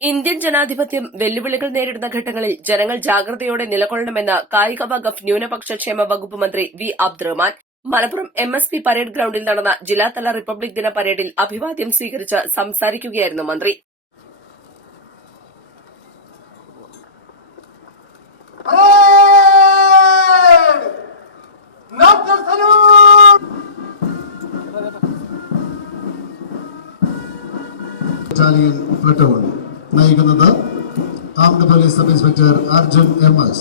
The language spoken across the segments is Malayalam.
ഇന്ത്യൻ ജനാധിപത്യം വെല്ലുവിളികൾ നേരിടുന്ന ഘട്ടങ്ങളിൽ ജനങ്ങൾ ജാഗ്രതയോടെ നിലകൊള്ളണമെന്ന് കായിക വകുപ്പ് ന്യൂനപക്ഷ ക്ഷേമ വകുപ്പ് മന്ത്രി വി അബ്ദുറഹ്മാൻ മലപ്പുറം MSP പരേഡ് ഗ്രൌണ്ടിൽ നടന്ന ജില്ലാതല റിപ്പബ്ലിക് ദിന പരേഡിൽ അഭിവാദ്യം സ്വീകരിച്ച് സംസാരിക്കുകയായിരുന്നു മന്ത്രി. നയിക്കുന്നത് armed police sub inspector Arjun MS.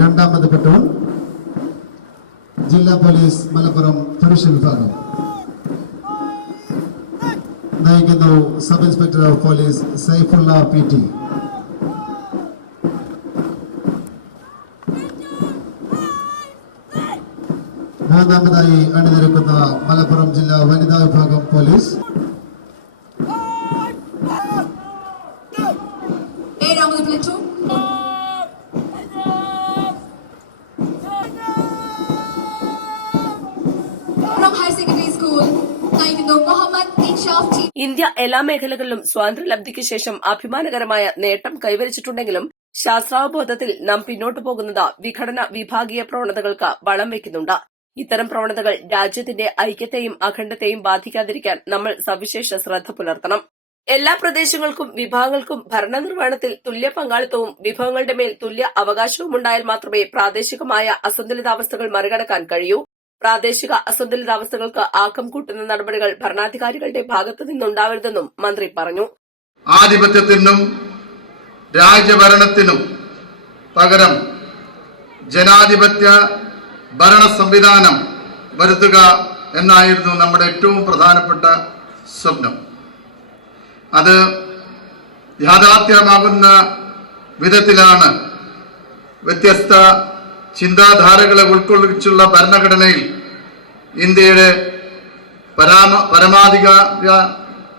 രണ്ടാമത് പെട്ടോൺ ജില്ലാ പോലീസ് മലപ്പുറം പുരുഷ വിഭാഗം നയിക്കുന്നു sub inspector of police Saifulla PT. മൂന്നാമതായി അണിനിരക്കുന്ന മലപ്പുറം ജില്ലാ വനിതാ വിഭാഗം പോലീസ്. ഇന്ത്യ എല്ലാ മേഖലകളിലും സ്വാതന്ത്ര്യലബ്ധിക്ക് ശേഷം അഭിമാനകരമായ നേട്ടം കൈവരിച്ചിട്ടുണ്ടെങ്കിലും ശാസ്ത്രാവബോധത്തിൽ നാം പിന്നോട്ടു പോകുന്നത് വിഘടന വിഭാഗീയ പ്രവണതകൾക്ക് വളം വയ്ക്കുന്നുണ്ട്. ഇത്തരം പ്രവണതകൾ രാജ്യത്തിന്റെ ഐക്യത്തെയും അഖണ്ഡത്തെയും ബാധിക്കാതിരിക്കാൻ നമ്മൾ സവിശേഷ ശ്രദ്ധ പുലർത്തണം. എല്ലാ പ്രദേശങ്ങൾക്കും വിഭാഗങ്ങൾക്കും ഭരണനിർവഹണത്തിൽ തുല്യ പങ്കാളിത്തവും വിഭവങ്ങളുടെ മേൽ തുല്യ അവകാശവും ഉണ്ടായാൽ മാത്രമേ പ്രാദേശികമായ അസന്തുലിതാവസ്ഥകൾ മറികടക്കാൻ കഴിയൂ. പ്രാദേശിക അസന്തുലിതാവസ്ഥകൾക്ക് ആക്കം കൂട്ടുന്ന നടപടികൾ ഭരണാധികാരികളുടെ ഭാഗത്തു നിന്നുണ്ടാവരുതെന്നും മന്ത്രി പറഞ്ഞു. ആധിപത്യത്തിനും രാജ്യഭരണത്തിനും പകരം ജനാധിപത്യ ഭരണ സംവിധാനം വരുത്തുക എന്നായിരുന്നു നമ്മുടെ ഏറ്റവും പ്രധാനപ്പെട്ട സ്വപ്നം. അത് യാഥാർത്ഥ്യമാകുന്ന വിധത്തിലാണ് വ്യത്യസ്ത ചിന്താധാരകളെ ഉൾക്കൊള്ളിച്ചുള്ള ഭരണഘടനയിൽ ഇന്ത്യയുടെ പരമാധികാര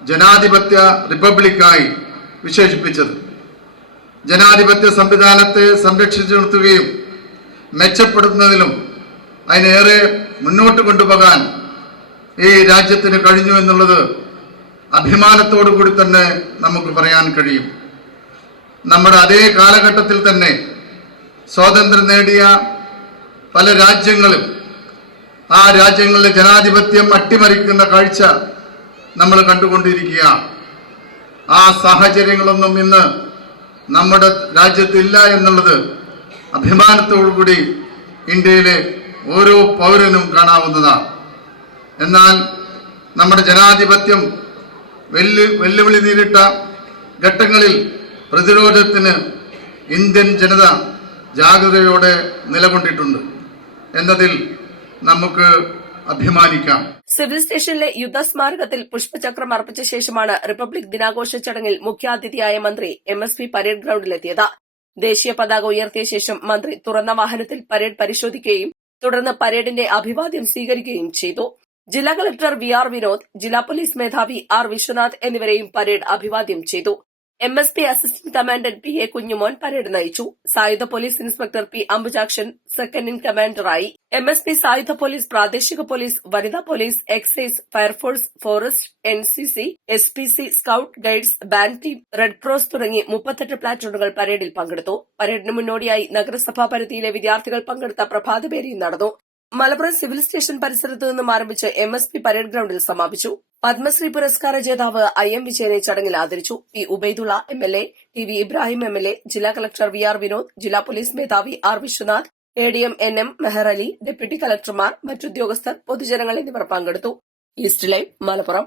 ജനാധിപത്യ റിപ്പബ്ലിക്കായി വിശേഷിപ്പിച്ചത്. ജനാധിപത്യ സംവിധാനത്തെ സംരക്ഷിച്ചു നിർത്തുകയും മെച്ചപ്പെടുത്തുന്നതിലും അതിനേറെ മുന്നോട്ട് കൊണ്ടുപോകാൻ ഈ രാജ്യത്തിന് കഴിഞ്ഞു എന്നുള്ളത് അഭിമാനത്തോടു കൂടി തന്നെ നമുക്ക് പറയാൻ കഴിയും. നമ്മുടെ അതേ കാലഘട്ടത്തിൽ തന്നെ സ്വാതന്ത്ര്യം നേടിയ പല രാജ്യങ്ങളും ആ രാജ്യങ്ങളിലെ ജനാധിപത്യം അട്ടിമറിക്കുന്ന കാഴ്ച നമ്മൾ കണ്ടുകൊണ്ടിരിക്കുകയാണ്. ആ സാഹചര്യങ്ങളൊന്നും ഇന്ന് നമ്മുടെ രാജ്യത്തില്ല എന്നുള്ളത് അഭിമാനത്തോടുകൂടി ഇന്ത്യയിലെ ഓരോ പൗരനും കാണാവുന്നതാണ്. എന്നാൽ നമ്മുടെ ജനാധിപത്യം വെല്ലുവിളി നേരിട്ട ഘട്ടങ്ങളിൽ പ്രതിരോധത്തിന് ഇന്ത്യൻ ജനത ജാഗ്രതയോടെ നിലകൊണ്ടിട്ടുണ്ട് എന്നതിൽ നമുക്ക് അഭിമാനിക്കാം. സിവിൽ സ്റ്റേഷനിലെ യുദ്ധസ്മാരകത്തിൽ പുഷ്പചക്രം അർപ്പിച്ച ശേഷമാണ് റിപ്പബ്ലിക് ദിനാഘോഷ ചടങ്ങിൽ മുഖ്യാതിഥിയായ മന്ത്രി MSP പരേഡ് ഗ്രൌണ്ടിലെത്തിയത്. ദേശീയ പതാക ഉയർത്തിയ ശേഷം മന്ത്രി തുറന്ന വാഹനത്തിൽ പരേഡ് പരിശോധിക്കുകയും തുടർന്ന് പരേഡിന്റെ അഭിവാദ്യം സ്വീകരിക്കുകയും ചെയ്തു. ജില്ലാ കളക്ടർ VR വിനോദ്, ജില്ലാ പോലീസ് മേധാവി R വിശ്വനാഥ് എന്നിവരെയും പരേഡ് അഭിവാദ്യം ചെയ്തു. MSP assistant commandant PA Kunjumon parade നയിച്ചു. സായുധ police inspector P Ambujakshan second in കമാൻഡറായി. MSP സായുധ പോലീസ്, പ്രാദേശിക പോലീസ്, വനിതാ police, excise, fire force, forest, NCC, SPC, scout guides, band team, red cross തുടങ്ങി 38 പ്ലാറ്റൂണുകൾ പരേഡിൽ പങ്കെടുത്തു. പരേഡിന് മുന്നോടിയായി നഗരസഭാ പരിധിയിലെ വിദ്യാർത്ഥികൾ പങ്കെടുത്ത പ്രഭാതപേരിയും നടന്നു. മലപ്പുറം സിവിൽ സ്റ്റേഷൻ പരിസരത്തു നിന്നും ആരംഭിച്ച് MSP പരേഡ് ഗ്രൌണ്ടിൽ സമാപിച്ചു. പത്മശ്രീ പുരസ്കാര ജേതാവ് IM വിജയനെ ചടങ്ങിൽ ആദരിച്ചു. P Ubaidullah MLA, TV Ibrahim MLA, ജില്ലാ കളക്ടർ VR വിനോദ്, ജില്ലാ പോലീസ് മേധാവി R വിശ്വനാഥ്, ADM NM മെഹർ അലി, ഡെപ്യൂട്ടി കളക്ടർമാർ, മറ്റുദ്യോഗസ്ഥർ, പൊതുജനങ്ങൾ എന്നിവർ പങ്കെടുത്തു. East live Malappuram.